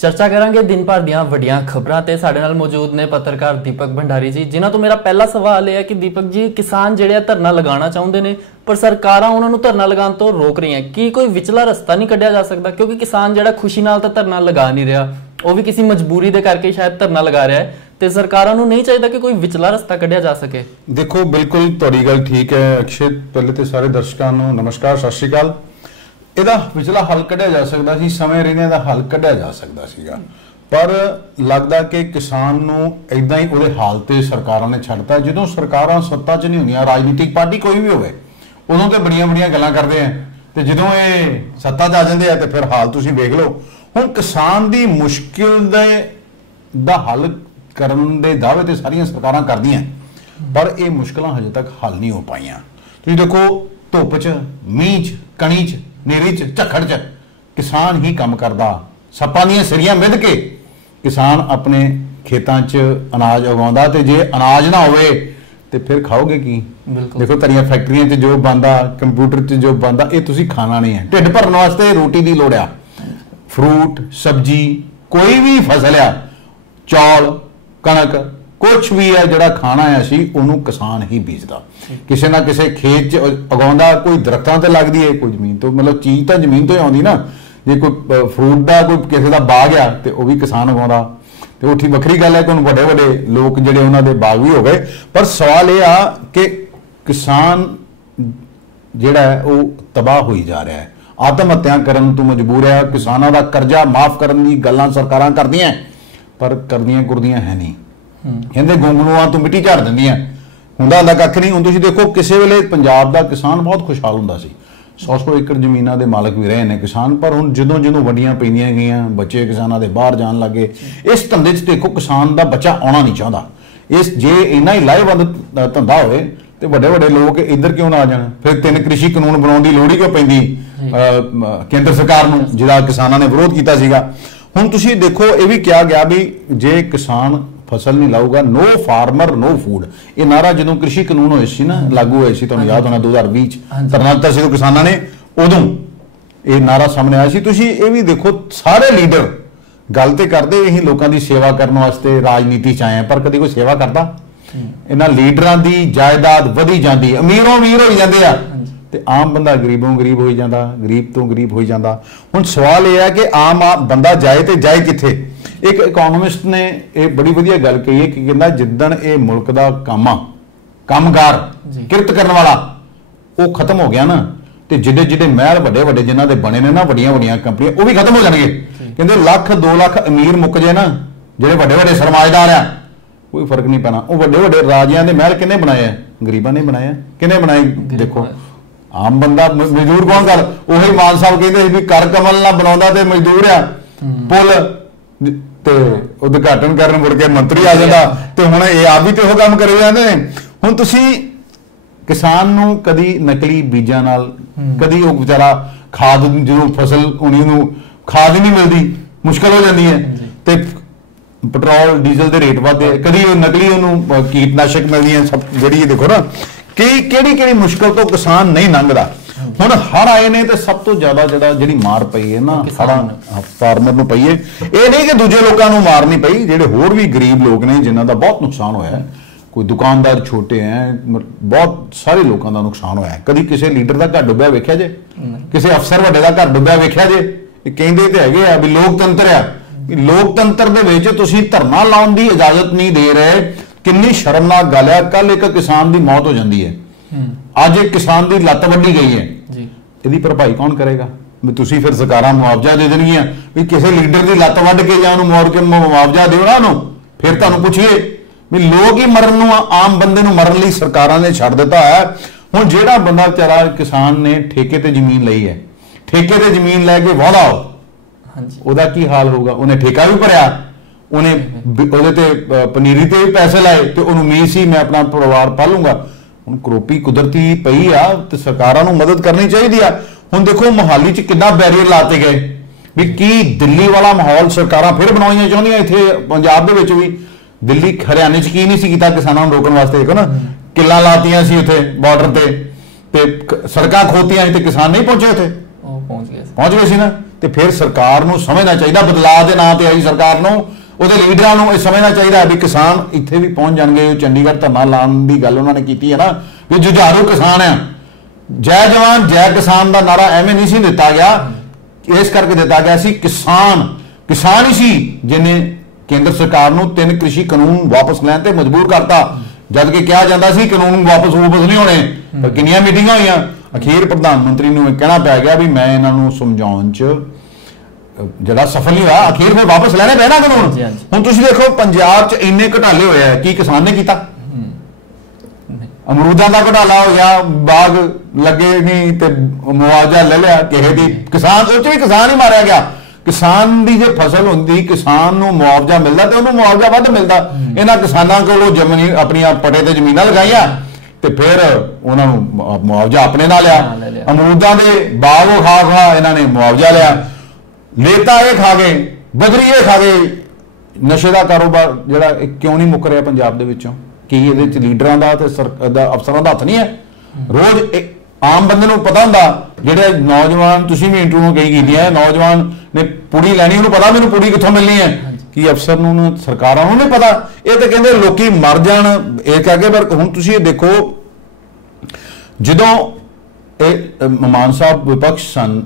चर्चा करांगे दिन भर ਦੀਆਂ ਵੱਡੀਆਂ ਖਬਰਾਂ ਤੇ ਸਾਡੇ ਨਾਲ ਮੌਜੂਦ ਨੇ ਪੱਤਰਕਾਰ ਦੀਪਕ ਭੰਡਾਰੀ ਜੀ, ਜਿਨ੍ਹਾਂ ਤੋਂ ਮੇਰਾ ਪਹਿਲਾ ਸਵਾਲ ਇਹ ਹੈ ਕਿ ਦੀਪਕ ਜੀ, ਕਿਸਾਨ ਜਿਹੜੇ ਆ ਧਰਨਾ ਲਗਾਉਣਾ ਚਾਹੁੰਦੇ ਨੇ ਪਰ ਸਰਕਾਰਾਂ ਉਹਨਾਂ ਨੂੰ ਧਰਨਾ ਲਗਾਉਣ ਤੋਂ ਰੋਕ ਰਹੀਆਂ, ਕੀ ਕੋਈ ਵਿਚਲਾ ਰਸਤਾ ਨਹੀਂ ਕੱਢਿਆ ਜਾ ਸਕਦਾ? ਕਿਉਂਕਿ ਕਿਸਾਨ ਜਿਹੜਾ ਖੁਸ਼ੀ ਨਾਲ ਤਾਂ ਧਰਨਾ ਲਗਾ ਨਹੀਂ ਰਿਹਾ, ਉਹ ਵੀ ਕਿਸੇ ਮਜਬੂਰੀ ਦੇ ਕਰਕੇ ਸ਼ਾਇਦ ਧਰਨਾ ਲਗਾ ਰਿਹਾ ਹੈ, ਤੇ ਸਰਕਾਰਾਂ ਨੂੰ ਨਹੀਂ ਚਾਹੀਦਾ ਕਿ ਕੋਈ ਵਿਚਲਾ ਰਸਤਾ ਕੱਢਿਆ ਜਾ ਸਕੇ? ਦੇਖੋ, ਬਿਲਕੁਲ ਤੁਹਾਡੀ ਗੱਲ ਠੀਕ ਹੈ ਅਕਸ਼ਿਤ। ਪਹਿਲੇ ਤੇ ਸਾਰੇ ਦਰਸ਼ਕਾਂ ਨੂੰ ਨਮਸਕਾਰ, ਸਤਿ ਸ਼੍ਰੀ ਅਕਾਲ। ਇਹਦਾ ਵਿਚਲਾ ਹੱਲ ਕੱਢਿਆ ਜਾ ਸਕਦਾ ਸੀ, ਸਮੇਂ ਰਹਿੰਦਿਆਂ ਦਾ ਹੱਲ ਕੱਢਿਆ ਜਾ ਸਕਦਾ ਸੀਗਾ, ਪਰ ਲੱਗਦਾ ਕਿ ਕਿਸਾਨ ਨੂੰ ਇਦਾਂ ਹੀ ਉਹਦੇ ਹਾਲ ਤੇ ਸਰਕਾਰਾਂ ਨੇ ਛੱਡਤਾ। ਜਦੋਂ ਸਰਕਾਰਾਂ ਸੱਤਾ 'ਚ ਨਹੀਂ ਹੁੰਦੀਆਂ, ਰਾਜਨੀਤਿਕ ਪਾਰਟੀ ਕੋਈ ਵੀ ਹੋਵੇ, ਉਦੋਂ ਤੇ ਬੜੀਆਂ ਬੜੀਆਂ ਗੱਲਾਂ ਕਰਦੇ ਆ, ਤੇ ਜਦੋਂ ਇਹ ਸੱਤਾ 'ਚ ਆ ਜਾਂਦੇ ਆ ਤੇ ਫਿਰ ਹਾਲ ਤੁਸੀਂ ਵੇਖ ਲਓ। ਹੁਣ ਕਿਸਾਨ ਦੀ ਮੁਸ਼ਕਿਲ ਦਾ ਹੱਲ ਕਰਨ ਦੇ ਦਾਅਵੇ ਤੇ ਸਾਰੀਆਂ ਸਰਕਾਰਾਂ ਕਰਦੀਆਂ, ਪਰ ਇਹ ਮੁਸ਼ਕਲਾਂ ਹਜੇ ਤੱਕ ਹੱਲ ਨਹੀਂ ਹੋ ਪਾਈਆਂ। ਤੁਸੀਂ ਦੇਖੋ, ਧੁੱਪ 'ਚ, ਮੀਂਹ 'ਚ, ਕਣੀ 'ਚ, ਨੇਰੀ 'ਚ, ਝੱਖੜ 'ਚ ਕਿਸਾਨ ਹੀ ਕੰਮ ਕਰਦਾ, ਸੱਪਾਂ ਦੀਆਂ ਸਿਰੀਆਂ ਮਿੱਧ ਕੇ ਕਿਸਾਨ ਆਪਣੇ ਖੇਤਾਂ 'ਚ ਅਨਾਜ ਉਗਾਉਂਦਾ, ਤੇ ਜੇ ਅਨਾਜ ਨਾ ਹੋਵੇ ਤੇ ਫਿਰ ਖਾਓਗੇ ਕੀ? ਦੇਖੋ, ਤੁਹਾਡੀਆਂ ਫੈਕਟਰੀਆਂ 'ਚ ਜੋ ਬਣਦਾ, ਕੰਪਿਊਟਰ 'ਚ ਜੋ ਬਣਦਾ, ਇਹ ਤੁਸੀਂ ਖਾਣਾ ਨਹੀਂ ਹੈ। ਢਿੱਡ ਭਰਨ ਵਾਸਤੇ ਰੋਟੀ ਦੀ ਲੋੜ ਆ। ਫਰੂਟ, ਸਬਜ਼ੀ, ਕੋਈ ਵੀ ਫਸਲ ਆ, ਚੌਲ, ਕਣਕ, ਕੁਛ ਵੀ ਹੈ ਜਿਹੜਾ ਖਾਣਾ ਹੈ ਅਸੀਂ ਉਹਨੂੰ ਕਿਸਾਨ ਹੀ ਬੀਜਦਾ, ਕਿਸੇ ਨਾ ਕਿਸੇ ਖੇਤ 'ਚ ਉਗਾਉਂਦਾ। ਕੋਈ ਦਰਖਤਾਂ ਤੇ ਲੱਗਦੀ ਹੈ, ਕੋਈ ਜ਼ਮੀਨ ਤੋਂ, ਮਤਲਬ ਚੀਜ਼ ਤਾਂ ਜ਼ਮੀਨ ਤੋਂ ਹੀ ਆਉਂਦੀ ਨਾ। ਜੇ ਕੋਈ ਫਰੂਟ ਦਾ ਕੋਈ ਕਿਸੇ ਦਾ ਬਾਗ ਆ ਤੇ ਉਹ ਵੀ ਕਿਸਾਨ ਉਗਾਉਂਦਾ, ਤੇ ਉਹ ਠੀਕ ਵੱਖਰੀ ਗੱਲ ਹੈ ਕਿ ਹੁਣ ਵੱਡੇ ਵੱਡੇ ਲੋਕ ਜਿਹੜੇ ਉਹਨਾਂ ਦੇ ਬਾਗ ਵੀ ਹੋ ਗਏ। ਪਰ ਸਵਾਲ ਇਹ ਆ ਕਿ ਕਿਸਾਨ ਜਿਹੜਾ ਹੈ ਉਹ ਤਬਾਹ ਹੋਈ ਜਾ ਰਿਹਾ ਹੈ, ਆਤਮ ਹੱਤਿਆ ਕਰਨ ਤੋਂ ਮਜਬੂਰ ਹੈ। ਕਿਸਾਨਾਂ ਦਾ ਕਰਜ਼ਾ ਮਾਫ ਕਰਨ ਦੀ ਗੱਲਾਂ ਸਰਕਾਰਾਂ ਕਰਦੀਆਂ, ਪਰ ਕਰਦੀਆਂ ਕੁਰਦੀਆਂ ਹੈ ਨਹੀਂ। ਕਹਿੰਦੇ ਗੋਂਗਲੂਆਂ ਤੋਂ ਮਿੱਟੀ ਝਾੜ ਦਿੰਦੀਆਂ, ਹੁੰਦਾ ਕੱਖ ਨਹੀਂ। ਹੁਣ ਤੁਸੀਂ ਦੇਖੋ, ਕਿਸੇ ਵੇਲੇ ਪੰਜਾਬ ਦਾ ਕਿਸਾਨ ਬਹੁਤ ਖੁਸ਼ਹਾਲ ਹੁੰਦਾ ਸੀ, 100 ਏਕੜ ਜ਼ਮੀਨਾਂ ਦੇ ਮਾਲਕ ਵੀ ਰਹੇ ਨੇ ਕਿਸਾਨ, ਪਰ ਹੁਣ ਜਦੋਂ ਜਦੋਂ ਵੱਡੀਆਂ ਪੈਂਦੀਆਂ ਗਈਆਂ, ਬੱਚੇ ਕਿਸਾਨਾਂ ਦੇ ਬਾਹਰ ਜਾਣ ਲੱਗੇ। ਇਸ ਧੰਦੇ 'ਚ ਦੇਖੋ, ਕਿਸਾਨ ਦਾ ਬੱਚਾ ਆਉਣਾ ਨਹੀਂ ਚਾਹੁੰਦਾ। ਜੇ ਇੰਨਾ ਹੀ ਲਾਹੇਵੰਦ ਧੰਦਾ ਹੋਵੇ ਤੇ ਵੱਡੇ ਵੱਡੇ ਲੋਕ ਇੱਧਰ ਕਿਉਂ ਨਾ ਆ ਜਾਣ? ਫਿਰ 3 ਕ੍ਰਿਸ਼ੀ ਕਾਨੂੰਨ ਬਣਾਉਣ ਦੀ ਲੋੜ ਹੀ ਕਿਉਂ ਪੈਂਦੀ ਕੇਂਦਰ ਸਰਕਾਰ ਨੂੰ, ਜਿਹੜਾ ਕਿਸਾਨਾਂ ਨੇ ਵਿਰੋਧ ਕੀਤਾ ਸੀਗਾ। ਹੁਣ ਤੁਸੀਂ ਦੇਖੋ, ਇਹ ਵੀ ਕਿਹਾ ਗਿਆ ਵੀ ਜੇ ਕਿਸਾਨ ਫਸਲ ਨਹੀਂ ਲਾਊਗਾ, ਨੋ ਫਾਰਮਰ ਨੋ ਫੂਡ। ਇਹ ਨਾਰਾ ਜਦੋਂ ਕ੍ਰਿਸ਼ੀ ਕਾਨੂੰਨ ਹੋਏ ਸੀ ਨਾ, ਲਾਗੂ ਹੋਏ ਸੀ, ਤੁਹਾਨੂੰ ਯਾਦ ਹੋਣਾ 2020 'ਚ ਧਰਨਾ ਦਿੱਤਾ ਸੀ ਕਿਸਾਨਾਂ ਨੇ, ਉਦੋਂ ਇਹ ਨਾਰਾ ਸਾਹਮਣੇ ਆਇਆ ਸੀ। ਤੁਸੀਂ ਇਹ ਵੀ ਦੇਖੋ, ਸਾਰੇ ਲੀਡਰ ਗੱਲ ਤੇ ਕਰਦੇ ਅਸੀਂ ਲੋਕਾਂ ਦੀ ਸੇਵਾ ਕਰਨ ਵਾਸਤੇ ਰਾਜਨੀਤੀ 'ਚ ਆਏ ਹਾਂ, ਪਰ ਕਦੀ ਕੋਈ ਸੇਵਾ ਕਰਦਾ? ਇਹਨਾਂ ਲੀਡਰਾਂ ਦੀ ਜਾਇਦਾਦ ਵਧੀ ਜਾਂਦੀ, ਅਮੀਰੋਂ ਅਮੀਰ ਹੋਈ ਜਾਂਦੇ ਆ, ਤੇ ਆਮ ਬੰਦਾ ਗਰੀਬੋਂ ਗਰੀਬ ਹੋਈ ਜਾਂਦਾ, ਗਰੀਬ ਤੋਂ ਗਰੀਬ ਹੋਈ ਜਾਂਦਾ। ਹੁਣ ਸਵਾਲ ਇਹ ਹੈ ਕਿ ਆਮ ਬੰਦਾ ਜਾਏ ਤੇ ਜਾਏ ਕਿੱਥੇ? ਇੱਕ ਇਕਨੋਮਿਸਟ ਨੇ ਇਹ ਬੜੀ ਵਧੀਆ ਗੱਲ ਕਹੀ ਹੈ ਕਿ ਕਹਿੰਦਾ, ਜਿੱਦਣ ਇਹ ਮੁਲਕ ਦਾ ਕੰਮਕਾਰ ਕਿਰਤ ਕਰਨ ਵਾਲਾ ਉਹ ਖਤਮ ਹੋ ਗਿਆ ਨਾ, ਤੇ ਜਿਹੜੇ ਜਿਹੜੇ ਮਹਿਲ ਵੱਡੇ ਵੱਡੇ ਜਿਨ੍ਹਾਂ ਦੇ ਬਣੇ ਨੇ ਨਾ, ਵੱਡੀਆਂ ਵੱਡੀਆਂ ਕੰਪਨੀਆਂ, ਉਹ ਵੀ ਖਤਮ ਹੋ ਜਾਣਗੇ। ਕਹਿੰਦੇ 1,00,000 2 ਲੱਖ ਅਮੀਰ ਮੁੱਕ ਜੇ ਨਾ, ਜਿਹੜੇ ਵੱਡੇ ਵੱਡੇ ਸਰਮਾਏਦਾਰ ਆ, ਕੋਈ ਫਰਕ ਨਹੀਂ ਪੈਣਾ। ਉਹ ਵੱਡੇ ਵੱਡੇ ਰਾਜਿਆਂ ਦੇ ਮਹਿਲ ਕਿਹਨੇ ਬਣਾਏ ਆ? ਗਰੀਬਾਂ ਨੇ ਬਣਾਏ ਆ। ਕਿਹਨੇ ਬਣਾਏ? ਦੇਖੋ, ਆਮ ਬੰਦਾ ਮਜ਼ਦੂਰ ਕੌਣ ਕਰ? ਉਹੀ ਮਾਨ ਸਾਹਿਬ ਕਹਿੰਦੇ ਸੀ ਵੀ ਕਰ ਕਮਲ ਨਾ ਬਣਾਉਂਦਾ ਤੇ ਮਜ਼ਦੂਰ ਆ, ਪੁੱਲ ਤੇ ਉਦਘਾਟਨ ਕਰਨ ਮੁੜ ਕੇ ਮੰਤਰੀ ਆ ਜਾਂਦਾ। ਤੇ ਹੁਣ ਇਹ ਆਪ ਵੀ ਤੇ ਉਹ ਕੰਮ ਕਰੇ ਜਾਂਦੇ ਨੇ। ਹੁਣ ਤੁਸੀਂ ਕਿਸਾਨ ਨੂੰ ਕਦੀ ਨਕਲੀ ਬੀਜਾਂ ਨਾਲ, ਕਦੀ ਉਹ ਵਿਚਾਰਾ ਖਾਦ, ਜਦੋਂ ਫਸਲ ਹੋਣੀ ਉਹਨੂੰ ਖਾਦ ਹੀ ਨਹੀਂ ਮਿਲਦੀ, ਮੁਸ਼ਕਲ ਹੋ ਜਾਂਦੀ ਹੈ, ਤੇ ਪੈਟਰੋਲ ਡੀਜ਼ਲ ਦੇ ਰੇਟ ਵਧਦੇ, ਕਦੀ ਉਹ ਨਕਲੀ ਉਹਨੂੰ ਕੀਟਨਾਸ਼ਕ ਮਿਲਦੀਆਂ। ਸਭ ਜਿਹੜੀ ਦੇਖੋ ਨਾ ਕਿ ਕਿਹੜੀ ਮੁਸ਼ਕਲ ਤੋਂ ਕਿਸਾਨ ਨਹੀਂ ਲੰਘਦਾ। ਹੁਣ ਹੜ੍ਹ ਆਏ ਨੇ ਤੇ ਸਭ ਤੋਂ ਜ਼ਿਆਦਾ ਜਿਹੜੀ ਮਾਰ ਪਈ ਹੈ ਨਾ, ਹੜ੍ਹਾਂ ਫਾਰਮਰ ਨੂੰ ਪਈ ਹੈ। ਇਹ ਨਹੀਂ ਕਿ ਦੂਜੇ ਲੋਕਾਂ ਨੂੰ ਮਾਰ ਨਹੀਂ ਪਈ, ਜਿਹੜੇ ਹੋਰ ਵੀ ਗਰੀਬ ਲੋਕ ਨੇ ਜਿਨ੍ਹਾਂ ਦਾ ਬਹੁਤ ਨੁਕਸਾਨ ਹੋਇਆ ਹੈ। ਕੋਈ ਦੁਕਾਨਦਾਰ ਛੋਟੇ ਹੈ, ਬਹੁਤ ਸਾਰੇ ਲੋਕਾਂ ਦਾ ਨੁਕਸਾਨ ਹੋਇਆ ਹੈ। ਕਦੀ ਕਿਸੇ ਲੀਡਰ ਦਾ ਘਰ ਡੁੱਬਿਆ ਵੇਖਿਆ ਜੇ? ਕਿਸੇ ਅਫਸਰ ਵੱਡੇ ਦਾ ਘਰ ਡੁੱਬਿਆ ਵੇਖਿਆ ਜੇ? ਇਹ ਕਹਿੰਦੇ ਤੇ ਹੈਗੇ ਆ ਵੀ ਲੋਕਤੰਤਰ ਆ, ਲੋਕਤੰਤਰ ਦੇ ਵਿੱਚ ਤੁਸੀਂ ਧਰਨਾ ਲਾਉਣ ਦੀ ਇਜਾਜ਼ਤ ਨਹੀਂ ਦੇ ਰਹੇ। ਕਿੰਨੀ ਸ਼ਰਮਨਾਕ ਗੱਲ ਹੈ। ਕੱਲ ਇੱਕ ਕਿਸਾਨ ਦੀ ਮੌਤ ਹੋ ਜਾਂਦੀ ਹੈ, ਅੱਜ ਇੱਕ ਕਿਸਾਨ ਦੀ ਲੱਤ ਵੱਢੀ ਗਈ ਹੈ, ਇਹਦੀ ਭਰਪਾਈ ਕੌਣ ਕਰੇਗਾ? ਵੀ ਤੁਸੀਂ ਫਿਰ ਸਰਕਾਰਾਂ ਮੁਆਵਜ਼ਾ ਦੇ ਦੇਣਗੀਆਂ ਵੀ ਕਿਸੇ ਲੀਡਰ ਦੀ ਲੱਤ ਵੱਢ ਕੇ ਜਾਂ ਉਹਨੂੰ ਮੋੜ ਕੇ ਮੁਆਵਜ਼ਾ ਦਿਓ ਨਾ ਉਹਨੂੰ। ਫਿਰ ਤੁਹਾਨੂੰ ਪੁੱਛੀਏ ਵੀ ਲੋਕ ਹੀ ਮਰਨ ਨੂੰ, ਆਮ ਬੰਦੇ ਨੂੰ ਮਰਨ ਲਈ ਸਰਕਾਰਾਂ ਨੇ ਛੱਡ ਦਿੱਤਾ ਹੈ। ਹੁਣ ਜਿਹੜਾ ਬੰਦਾ ਵਿਚਾਰਾ ਕਿਸਾਨ ਨੇ ਠੇਕੇ ਤੇ ਜ਼ਮੀਨ ਲਈ ਹੈ, ਠੇਕੇ ਤੇ ਜ਼ਮੀਨ ਲੈ ਕੇ ਵਾਹੁਦਾ, ਉਹਦਾ ਕੀ ਹਾਲ ਹੋਊਗਾ? ਉਹਨੇ ਠੇਕਾ ਵੀ ਭਰਿਆ, ਉਹਨੇ ਉਹਦੇ ਤੇ ਪਨੀਰੀ ਤੇ ਵੀ ਪੈਸੇ ਲਾਏ, ਤੇ ਉਹਨੂੰ ਉਮੀਦ ਸੀ ਮੈਂ ਆਪਣਾ ਪਰਿਵਾਰ ਪਾਲੂੰਗਾ। ਹੁਣ ਕਰੋਪੀ ਕੁਦਰਤੀ ਪਈ ਆ ਤੇ ਸਰਕਾਰਾਂ ਨੂੰ ਮਦਦ ਕਰਨੀ ਚਾਹੀਦੀ ਆ। ਹੁਣ ਦੇਖੋ, ਮੁਹਾਲੀ 'ਚ ਕਿੰਨਾ ਬੈਰੀਅਰ ਲਾਤੇ ਗਏ ਵੀ ਕੀ ਦਿੱਲੀ ਵਾਲਾ ਮਾਹੌਲ ਸਰਕਾਰਾਂ ਫਿਰ ਬਣਾਉਣੀਆਂ ਚਾਹੁੰਦੀਆਂ। ਇੱਥੇ ਪੰਜਾਬ ਦੇ ਵਿੱਚ ਵੀ, ਦਿੱਲੀ ਹਰਿਆਣੇ 'ਚ ਕੀ ਨਹੀਂ ਸੀ ਕੀਤਾ ਕਿਸਾਨਾਂ ਨੂੰ ਰੋਕਣ ਵਾਸਤੇ? ਦੇਖੋ ਨਾ, ਕਿੱਲਾਂ ਲਾਤੀਆਂ ਸੀ ਉੱਥੇ ਬਾਰਡਰ ਤੇ ਸੜਕਾਂ ਖੋਤੀਆਂ ਸੀ, ਤੇ ਕਿਸਾਨ ਨਹੀਂ ਪਹੁੰਚੇ ਉੱਥੇ। ਪਹੁੰਚ ਗਏ ਸੀ ਨਾ। ਤੇ ਫਿਰ ਸਰਕਾਰ ਨੂੰ ਸਮਝਣਾ ਚਾਹੀਦਾ, ਬਦਲਾਅ ਦੇ ਨਾਂ ਤੇ ਆਈ ਸਰਕਾਰ ਨੂੰ, ਉਹਦੇ ਲੀਡਰਾਂ ਨੂੰ ਇਹ ਸਮਝਣਾ ਚਾਹੀਦਾ ਵੀ ਕਿਸਾਨ ਇੱਥੇ ਵੀ ਪਹੁੰਚ ਜਾਣਗੇ। ਉਹ ਚੰਡੀਗੜ੍ਹ ਧਰਨਾ ਲਾਉਣ ਦੀ ਗੱਲ ਉਹਨਾਂ ਨੇ ਕੀਤੀ ਹੈ ਨਾ, ਵੀ ਜੁਝਾਰੂ ਕਿਸਾਨ ਆ। ਜੈ ਜਵਾਨ ਜੈ ਕਿਸਾਨ ਦਾ ਨਾਰਾ ਐਵੇਂ ਨਹੀਂ ਸੀ ਦਿੱਤਾ ਗਿਆ, ਇਸ ਕਰਕੇ ਦਿੱਤਾ ਗਿਆ ਸੀ ਕਿਸਾਨ ਹੀ ਸੀ ਜਿਹਨੇ ਕੇਂਦਰ ਸਰਕਾਰ ਨੂੰ 3 ਕ੍ਰਿਸ਼ੀ ਕਾਨੂੰਨ ਵਾਪਸ ਲੈਣ ਤੇ ਮਜਬੂਰ ਕਰਤਾ, ਜਦ ਕਿ ਕਿਹਾ ਜਾਂਦਾ ਸੀ ਕਾਨੂੰਨ ਵਾਪਸ ਨਹੀਂ ਹੋਣੇ। ਪਰ ਕਿੰਨੀਆਂ ਮੀਟਿੰਗਾਂ ਹੋਈਆਂ, ਅਖੀਰ ਪ੍ਰਧਾਨ ਮੰਤਰੀ ਨੂੰ ਇਹ ਕਹਿਣਾ ਪੈ ਗਿਆ ਵੀ ਮੈਂ ਇਹਨਾਂ ਨੂੰ ਸਮਝਾਉਣ 'ਚ ਜਿਹੜਾ ਸਫਲ ਨਹੀਂ ਹੋਇਆ, ਅਖੀਰ ਫਿਰ ਵਾਪਸ ਲੈਣੇ ਪੈਣਾ ਕਾਨੂੰਨ। ਹੁਣ ਤੁਸੀਂ ਦੇਖੋ ਪੰਜਾਬ 'ਚ ਇੰਨੇ ਘਟਾਲੇ ਹੋਏ ਆ, ਕੀ ਕਿਸਾਨ ਨੇ ਕੀਤਾ? ਅਮਰੂਦਾਂ ਦਾ ਘਟਾਲਾ ਹੋ ਗਿਆ, ਬਾਗ ਲੱਗੇ ਨਹੀਂ ਤੇ ਮੁਆਵਜ਼ਾ ਲੈ ਲਿਆ ਕਿਸੇ ਦੀ, ਕਿਸਾਨ ਉਹ 'ਚ ਵੀ ਕਿਸਾਨ ਹੀ ਮਾਰਿਆ ਗਿਆ। ਕਿਸਾਨ ਦੀ ਜੇ ਫਸਲ ਹੁੰਦੀ, ਕਿਸਾਨ ਨੂੰ ਮੁਆਵਜ਼ਾ ਮਿਲਦਾ ਤੇ ਉਹਨੂੰ ਮੁਆਵਜ਼ਾ ਵੱਧ ਮਿਲਦਾ। ਇਹਨਾਂ ਕਿਸਾਨਾਂ ਕੋਲੋਂ ਜ਼ਮੀਨ ਆਪਣੀਆਂ ਪੱਟੇ ਤੇ ਜ਼ਮੀਨਾਂ ਲਗਾਈਆਂ ਤੇ ਫਿਰ ਉਹਨਾਂ ਨੂੰ ਮੁਆਵਜ਼ਾ ਆਪਣੇ ਨਾਲ ਲਿਆ। ਅਮਰੂਦਾਂ ਦੇ ਬਾਗ ਉਹ ਖਾ ਇਹਨਾਂ ਨੇ ਮੁਆਵਜ਼ਾ ਲਿਆ, ਲੇਤਾ ਇਹ ਖਾ ਗਏ, ਬਦਰੀ ਇਹ ਖਾ ਗਏ। ਨਸ਼ੇ ਦਾ ਕਾਰੋਬਾਰ ਜਿਹੜਾ ਇਹ ਕਿਉਂ ਨਹੀਂ ਮੁੱਕ ਰਿਹਾ ਪੰਜਾਬ ਦੇ ਵਿੱਚੋਂ? ਕੀ ਇਹਦੇ ਚ ਲੀਡਰਾਂ ਦਾ ਤੇ ਅਫਸਰਾਂ ਦਾ ਹੱਥ ਨਹੀਂ ਹੈ? ਰੋਜ਼ ਆਮ ਬੰਦੇ ਨੂੰ ਪਤਾ ਹੁੰਦਾ, ਜਿਹੜੇ ਨੌਜਵਾਨ, ਤੁਸੀਂ ਵੀ ਇੰਟਰਵਿਊ ਕਈ ਕੀਤੀਆਂ, ਨੌਜਵਾਨ ਨੇ ਪੁੜੀ ਲੈਣੀ, ਉਹਨੂੰ ਪਤਾ ਮੈਨੂੰ ਪੁੜੀ ਕਿੱਥੋਂ ਮਿਲਣੀ ਹੈ, ਕੀ ਅਫਸਰ ਨੂੰ ਸਰਕਾਰਾਂ ਨੂੰ ਨਹੀਂ ਪਤਾ? ਇਹ ਤਾਂ ਕਹਿੰਦੇ ਲੋਕੀ ਮਰ ਜਾਣ ਇਹ ਕਰਕੇ। ਪਰ ਹੁਣ ਤੁਸੀਂ ਇਹ ਦੇਖੋ, ਜਦੋਂ ਇਹ ਮਾਨ ਸਾਹਿਬ ਵਿਪਕਸ਼ ਸਨ,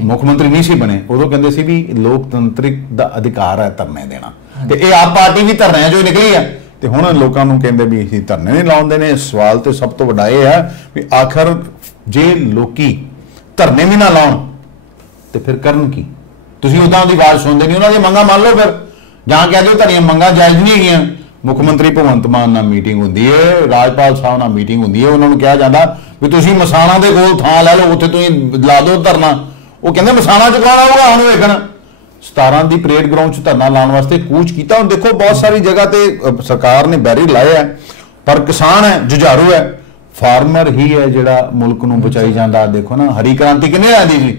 ਮੁੱਖ ਮੰਤਰੀ ਨਹੀਂ ਸੀ ਬਣੇ, ਉਦੋਂ ਕਹਿੰਦੇ ਸੀ ਵੀ ਲੋਕਤੰਤਰਿਕ ਦਾ ਅਧਿਕਾਰ ਹੈ ਧਰਨੇ ਦੇਣਾ, ਤੇ ਇਹ ਆਪ ਪਾਰਟੀ ਵੀ ਧਰਨਿਆਂ ਚੋਂ ਨਿਕਲੀ ਹੈ। ਤੇ ਹੁਣ ਲੋਕਾਂ ਨੂੰ ਕਹਿੰਦੇ ਵੀ ਅਸੀਂ ਧਰਨੇ ਨਹੀਂ ਲਾਉਂਦੇ ਨੇ। ਸਵਾਲ ਤੇ ਸਭ ਤੋਂ ਵੱਡਾ ਇਹ ਹੈ ਵੀ ਆਖਰ ਜੇ ਲੋਕੀ ਧਰਨੇ ਵੀ ਨਾ ਲਾਉਣ ਤੇ ਫਿਰ ਕਰਨ ਕੀ? ਤੁਸੀਂ ਉਦਾਂ ਦੀ ਆਵਾਜ਼ ਸੁਣਦੇ ਨਹੀਂ, ਉਹਨਾਂ ਦੀ ਮੰਗਾਂ ਮੰਨ ਲਓ ਫਿਰ, ਜਾਂ ਕਹਿ ਦਿਓ ਤੁਹਾਡੀਆਂ ਮੰਗਾਂ ਜਾਇਜ਼ ਨਹੀਂ ਹੈਗੀਆਂ। ਮੁੱਖ ਮੰਤਰੀ ਭਗਵੰਤ ਮਾਨ ਨਾਲ ਮੀਟਿੰਗ ਹੁੰਦੀ ਹੈ, ਰਾਜਪਾਲ ਸਾਹਿਬ ਨਾਲ ਮੀਟਿੰਗ ਹੁੰਦੀ ਹੈ, ਉਹਨਾਂ ਨੂੰ ਕਿਹਾ ਜਾਂਦਾ ਵੀ ਤੁਸੀਂ ਮਸਾਣਾ ਦੇ ਕੋਲ ਥਾਂ ਲੈ ਲਓ, ਉੱਥੇ ਤੁਸੀਂ ਲਾ ਦਿਓ ਧਰਨਾ। ਉਹ ਕਹਿੰਦੇ ਮਸਾਣਾ ਚ ਕੌਣ ਆਊਗਾ ਹੁਣ ਵੇਖਣ? 17 ਦੀ ਪਰੇਡ ਗਰਾਊਂਡ 'ਚ ਧਰਨਾ ਲਾਉਣ ਵਾਸਤੇ ਕੂਚ ਕੀਤਾ। ਹੁਣ ਦੇਖੋ ਬਹੁਤ ਸਾਰੀ ਜਗ੍ਹਾ ਤੇ ਸਰਕਾਰ ਨੇ ਬੈਰੀਅਰ ਲਾਏ ਹੈ, ਪਰ ਕਿਸਾਨ ਹੈ, ਜੁਝਾਰੂ ਹੈ, ਫਾਰਮਰ ਹੀ ਹੈ ਜਿਹੜਾ ਮੁਲਕ ਨੂੰ ਬਚਾਈ ਜਾਂਦਾ। ਦੇਖੋ ਨਾ, ਹਰੀ ਕ੍ਰਾਂਤੀ ਕਿਹਨੇ ਲਿਆਂਦੀ ਸੀ?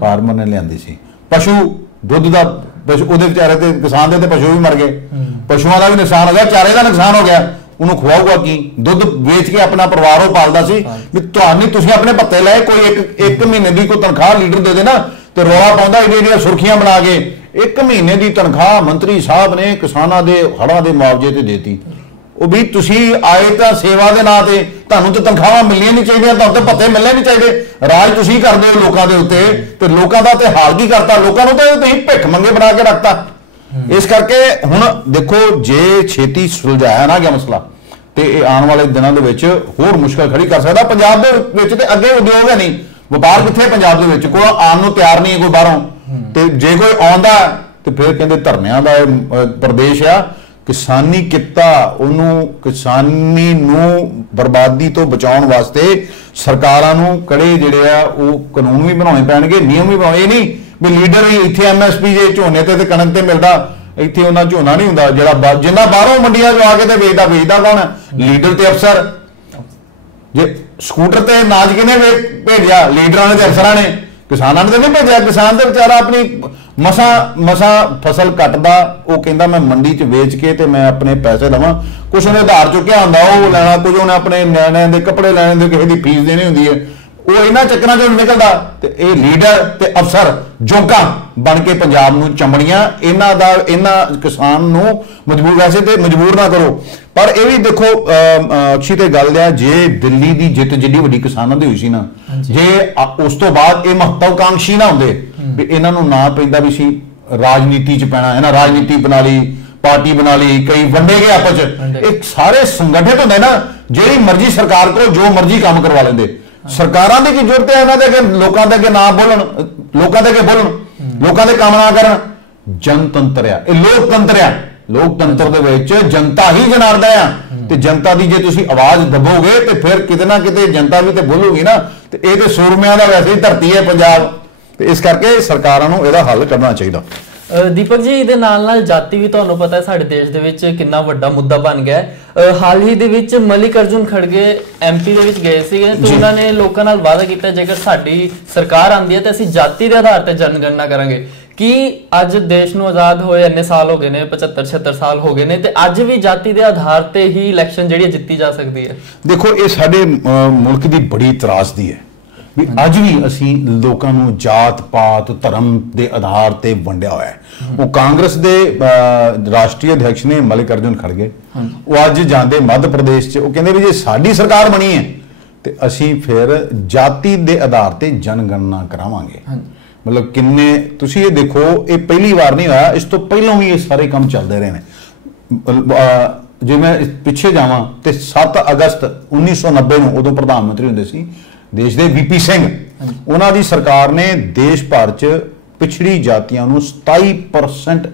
ਫਾਰਮਰ ਨੇ ਲਿਆਂਦੀ ਸੀ। ਪਸ਼ੂ ਦੁੱਧ ਦਾ ਉਹਦੇ ਵਿਚਾਰੇ ਤੇ ਕਿਸਾਨ ਦੇ ਤੇ ਪਸ਼ੂ ਵੀ ਮਰ ਗਏ, ਪਸ਼ੂਆਂ ਦਾ ਵੀ ਨੁਕਸਾਨ ਹੋ ਗਿਆ, ਚਾਰੇ ਦਾ ਨੁਕਸਾਨ ਹੋ ਗਿਆ। ਉਹਨੂੰ ਖਵਾਊਗਾ ਕੀ? ਦੁੱਧ ਵੇਚ ਕੇ ਆਪਣਾ ਪਰਿਵਾਰ ਉਹ ਪਾਲਦਾ ਸੀ। ਵੀ ਤੁਹਾਨੂੰ ਤੁਸੀਂ ਆਪਣੇ ਭੱਤੇ ਲਏ, ਕੋਈ ਇੱਕ ਮਹੀਨੇ ਦੀ ਕੋਈ ਤਨਖਾਹ ਲੀਡਰ ਦੇ ਦੇ ਨਾ ਤੇ ਰੌਲਾ ਪਾਉਂਦਾ, ਇਹਦੀਆਂ ਸੁਰਖੀਆਂ ਬਣਾ ਕੇ 1 ਮਹੀਨੇ ਦੀ ਤਨਖਾਹ ਮੰਤਰੀ ਸਾਹਿਬ ਨੇ ਕਿਸਾਨਾਂ ਦੇ ਹੜ੍ਹਾਂ ਦੇ ਮੁਆਵਜ਼ੇ ਤੇ ਦੇਤੀ। ਉਹ ਵੀ ਤੁਸੀਂ ਆਏ ਤਾਂ ਸੇਵਾ ਦੇ ਨਾਂ ਤੇ, ਤੁਹਾਨੂੰ ਤਾਂ ਤਨਖਾਹਾਂ ਮਿਲਣੀਆਂ ਨਹੀਂ ਚਾਹੀਦੀਆਂ, ਤੁਹਾਨੂੰ ਤਾਂ ਭੱਤੇ ਮਿਲਣੇ ਨਹੀਂ ਚਾਹੀਦੇ। ਰਾਜ ਤੁਸੀਂ ਕਰਦੇ ਹੋ ਲੋਕਾਂ ਦੇ ਉੱਤੇ, ਤੇ ਲੋਕਾਂ ਦਾ ਤੇ ਹਾਲ ਕੀ ਕਰਤਾ? ਲੋਕਾਂ ਨੂੰ ਤਾਂ ਤੁਸੀਂ ਭਿੱਖ ਮੰਗੇ ਬਣਾ ਕੇ ਰੱਖਤਾ। ਇਸ ਕਰਕੇ ਹੁਣ ਦੇਖੋ, ਜੇ ਛੇਤੀ ਸੁਲਝਾਇਆ ਨਾ ਗਿਆ ਮਸਲਾ ਤੇ ਇਹ ਆਉਣ ਵਾਲੇ ਦਿਨਾਂ ਦੇ ਵਿੱਚ ਹੋਰ ਮੁਸ਼ਕਲ ਖੜੀ ਕਰ ਸਕਦਾ ਪੰਜਾਬ ਦੇ ਵਿੱਚ। ਤੇ ਅੱਗੇ ਉਦਯੋਗ ਹੈ ਨਹੀਂ, ਵਪਾਰ ਕਿੱਥੇ ਪੰਜਾਬ ਦੇ ਵਿੱਚ? ਕੋਈ ਆਉਣ ਨੂੰ ਤਿਆਰ ਨਹੀਂ ਹੈ ਕੋਈ ਬਾਹਰੋਂ, ਤੇ ਜੇ ਕੋਈ ਆਉਂਦਾ ਤੇ ਫਿਰ ਕਹਿੰਦੇ ਧਰਨਿਆਂ ਦਾ ਪ੍ਰਦੇਸ਼ ਆ। ਕਿਸਾਨੀ ਕਿੱਤਾ, ਉਹਨੂੰ ਕਿਸਾਨੀ ਨੂੰ ਬਰਬਾਦੀ ਤੋਂ ਬਚਾਉਣ ਵਾਸਤੇ ਸਰਕਾਰਾਂ ਨੂੰ ਕੜੇ ਜਿਹੜੇ ਆ ਉਹ ਕਾਨੂੰਨ ਵੀ ਬਣਾਉਣੇ ਪੈਣਗੇ, ਨਿਯਮ ਵੀ ਬਣਾਉਣੇ। ਇਹ ਨਹੀਂ ਵੀ ਲੀਡਰ ਹੀ ਇੱਥੇ MSP ਜੇ ਝੋਨੇ ਤੇ ਕਣਕ ਤੇ ਮਿਲਦਾ, ਇੱਥੇ ਉਹਨਾਂ ਝੋਨਾ ਨਹੀਂ ਹੁੰਦਾ। ਜਿਹੜਾ ਜਿੰਨਾ ਬਾਹਰੋਂ ਮੰਡੀਆਂ ਚੋਂ ਆ ਕੇ ਤੇ ਵੇਚਦਾ ਕੌਣ ਹੈ? ਲੀਡਰ ਤੇ ਅਫਸਰ। ਜੇ ਸਕੂਟਰ ਤੇ ਨਾਜ ਕਿਹਨੇ ਭੇਜਿਆ? ਲੀਡਰਾਂ ਨੇ ਤੇ ਅਫਸਰਾਂ ਨੇ, ਕਿਸਾਨਾਂ ਨੇ ਤਾਂ ਨਹੀਂ ਭੇਜਿਆ। ਕਿਸਾਨ ਤੇ ਵਿਚਾਰਾ ਆਪਣੀ ਮਸਾ ਫਸਲ ਕੱਟਦਾ, ਉਹ ਕਹਿੰਦਾ ਮੈਂ ਮੰਡੀ 'ਚ ਵੇਚ ਕੇ ਤੇ ਮੈਂ ਆਪਣੇ ਪੈਸੇ ਲਵਾਂ। ਕੁਛ ਉਹਨੇ ਉਧਾਰ ਚੁੱਕਿਆ ਹੁੰਦਾ, ਉਹ ਲੈਣਾ, ਕੁਝ ਉਹਨੇ ਆਪਣੇ ਨਿਆਣਿਆਂ ਦੇ ਕੱਪੜੇ ਲੈਣੇ ਦੇ, ਕਿਸੇ ਦੀ ਫੀਸ ਦੇਣੀ ਹੁੰਦੀ ਹੈ, ਉਹ ਇਹਨਾਂ ਚੱਕਰਾਂ 'ਚੋਂ ਨਿਕਲਦਾ। ਤੇ ਇਹ ਲੀਡਰ ਤੇ ਅਫਸਰ ਜੋਕਾਂ ਬਣ ਕੇ ਪੰਜਾਬ ਨੂੰ ਚੰਬੜੀਆਂ। ਇਹਨਾਂ ਕਿਸਾਨ ਨੂੰ ਮਜਬੂਰ, ਵੈਸੇ ਤੇ ਮਜਬੂਰ ਨਾ ਕਰੋ, ਪਰ ਇਹ ਵੀ ਦੇਖੋ ਅੱਛੀ ਤੇ ਗੱਲ ਆ, ਜੇ ਦਿੱਲੀ ਦੀ ਜਿੱਤ ਜਿੱਡੀ ਵੱਡੀ ਕਿਸਾਨਾਂ ਦੀ ਹੋਈ ਸੀ ਨਾ, ਜੇ ਉਸ ਤੋਂ ਬਾਅਦ ਇਹ ਮਹੱਤਵਕਾਂਖੀ ਨਾ ਹੁੰਦੇ ਵੀ ਇਹਨਾਂ ਨੂੰ ਨਾ ਪੈਂਦਾ ਵੀ ਸੀ ਰਾਜਨੀਤੀ 'ਚ ਪੈਣਾ, ਇਹਨਾਂ ਰਾਜਨੀਤੀ ਬਣਾ ਲਈ, ਪਾਰਟੀ ਬਣਾ ਲਈ, ਕਈ ਵੰਡੇ ਗਏ ਆਪਸ 'ਚ। ਇਹ ਸਾਰੇ ਸੰਗਠਿਤ ਹੁੰਦੇ ਨਾ, ਜਿਹੜੀ ਮਰਜ਼ੀ ਸਰਕਾਰ ਕੋਲ ਜੋ ਮਰਜ਼ੀ ਕੰਮ ਕਰਵਾ ਲੈਂਦੇ। ਸਰਕਾਰਾਂ ਦੀ ਕੀ ਜ਼ਰੂਰਤ ਹੈ ਇਹਨਾਂ ਦੇ ਅੱਗੇ? ਲੋਕਾਂ ਦੇ ਅੱਗੇ ਨਾ ਬੋਲਣ, ਲੋਕਾਂ ਦੇ ਅੱਗੇ ਬੋਲਣ, ਲੋਕਾਂ ਦੇ ਕੰਮ ਨਾ ਕਰਨ। ਜਨਤੰਤਰ ਆ ਇਹ, ਲੋਕਤੰਤਰ ਆ। ਲੋਕਤੰਤਰ ਦੇ ਵਿੱਚ ਜਨਤਾ ਹੀ ਜਨਾਰਦਾ ਆ, ਤੇ ਜਨਤਾ ਦੀ ਜੇ ਤੁਸੀਂ ਆਵਾਜ਼ ਦਬੋਗੇ ਤੇ ਫਿਰ ਕਿਤੇ ਨਾ ਕਿਤੇ ਜਨਤਾ ਵੀ ਤੇ ਬੋਲੂਗੀ ਨਾ। ਤੇ ਇਹ ਤੇ ਸੂਰਮਿਆਂ ਦਾ ਵੈਸੇ ਹੀ ਧਰਤੀ ਹੈ ਪੰਜਾਬ, ਤੇ ਇਸ ਕਰਕੇ ਸਰਕਾਰਾਂ ਨੂੰ ਇਹਦਾ ਹੱਲ ਕਰਨਾ ਚਾਹੀਦਾ। ਦੀਪਕ ਜੀ, ਇਹਦੇ ਨਾਲ ਜਾਤੀ ਵੀ ਤੁਹਾਨੂੰ ਪਤਾ ਹੈ ਸਾਡੇ ਦੇਸ਼ ਦੇ ਵਿੱਚ ਕਿੰਨਾ ਵੱਡਾ ਮੁੱਦਾ ਬਣ ਗਿਆ ਹੈ। ਹਾਲ ਹੀ ਦੇ ਵਿੱਚ ਮਲਿਕ ਅਰਜੁਨ ਖੜਗੇ MP ਦੇ ਵਿੱਚ ਗਏ ਸੀਗੇ, ਤੇ ਉਹਨਾਂ ਨੇ ਲੋਕਾਂ ਨਾਲ ਵਾਅਦਾ ਕੀਤਾ ਜੇਕਰ ਸਾਡੀ ਸਰਕਾਰ ਆਉਂਦੀ ਹੈ ਤੇ ਅਸੀਂ ਜਾਤੀ ਦੇ ਆਧਾਰ ਤੇ ਜਨਗਣਨਾ ਕਰਾਂਗੇ। ਕੀ ਅੱਜ ਦੇਸ਼ ਨੂੰ ਆਜ਼ਾਦ ਹੋਏ ਇੰਨੇ ਸਾਲ ਹੋ ਗਏ ਨੇ, 75-76 ਸਾਲ ਹੋ ਗਏ ਨੇ, ਤੇ ਅੱਜ ਵੀ ਜਾਤੀ ਦੇ ਆਧਾਰ ਤੇ ਹੀ ਇਲੈਕਸ਼ਨ ਜਿਹੜੀ ਜਿੱਤੀ ਜਾ ਸਕਦੀ ਹੈ? ਦੇਖੋ, ਇਹ ਸਾਡੇ ਮੁਲਕ ਦੀ ਬੜੀ ਤਰਾਸਦੀ ਹੈ ਵੀ ਅੱਜ ਵੀ ਅਸੀਂ ਲੋਕਾਂ ਨੂੰ ਜਾਤ ਪਾਤ ਧਰਮ ਦੇ ਆਧਾਰ ਤੇ ਵੰਡਿਆ ਹੋਇਆ ਹੈ। ਉਹ ਕਾਂਗਰਸ ਦੇ ਰਾਸ਼ਟਰੀ ਅਧਿਕਸ਼ ਨੇ ਮਲਿਕ ਅਰਜੁਨ ਖੜਗੇ, ਉਹ ਅੱਜ ਜਾਂਦੇ ਮੱਧ ਪ੍ਰਦੇਸ਼ 'ਚ, ਉਹ ਕਹਿੰਦੇ ਵੀ ਜੇ ਸਾਡੀ ਸਰਕਾਰ ਬਣੀ ਹੈ ਤੇ ਅਸੀਂ ਫਿਰ ਜਾਤੀ ਦੇ ਆਧਾਰ ਤੇ ਜਨਗਣਨਾ ਕਰਾਵਾਂਗੇ। ਮਤਲਬ ਕਿੰਨੇ ਤੁਸੀਂ ਇਹ ਦੇਖੋ, ਇਹ ਪਹਿਲੀ ਵਾਰ ਨਹੀਂ ਹੋਇਆ, ਇਸ ਤੋਂ ਪਹਿਲਾਂ ਵੀ ਇਹ ਸਾਰੇ ਕੰਮ ਚੱਲਦੇ ਰਹੇ ਨੇ। ਜੇ ਮੈਂ ਪਿੱਛੇ ਜਾਵਾਂ ਤੇ 7 ਅਗਸਤ 1990 ਨੂੰ ਉਦੋਂ ਪ੍ਰਧਾਨ ਮੰਤਰੀ ਹੁੰਦੇ ਸੀ ਦੇਸ਼ ਦੇ ਵੀਪੀ ਸਿੰਘ, ਉਹਨਾਂ ਦੀ ਸਰਕਾਰ ਨੇ ਦੇਸ਼ ਭਰ 'ਚ ਪਿਛੜੀ ਜਾਤੀਆਂ ਨੂੰ 27%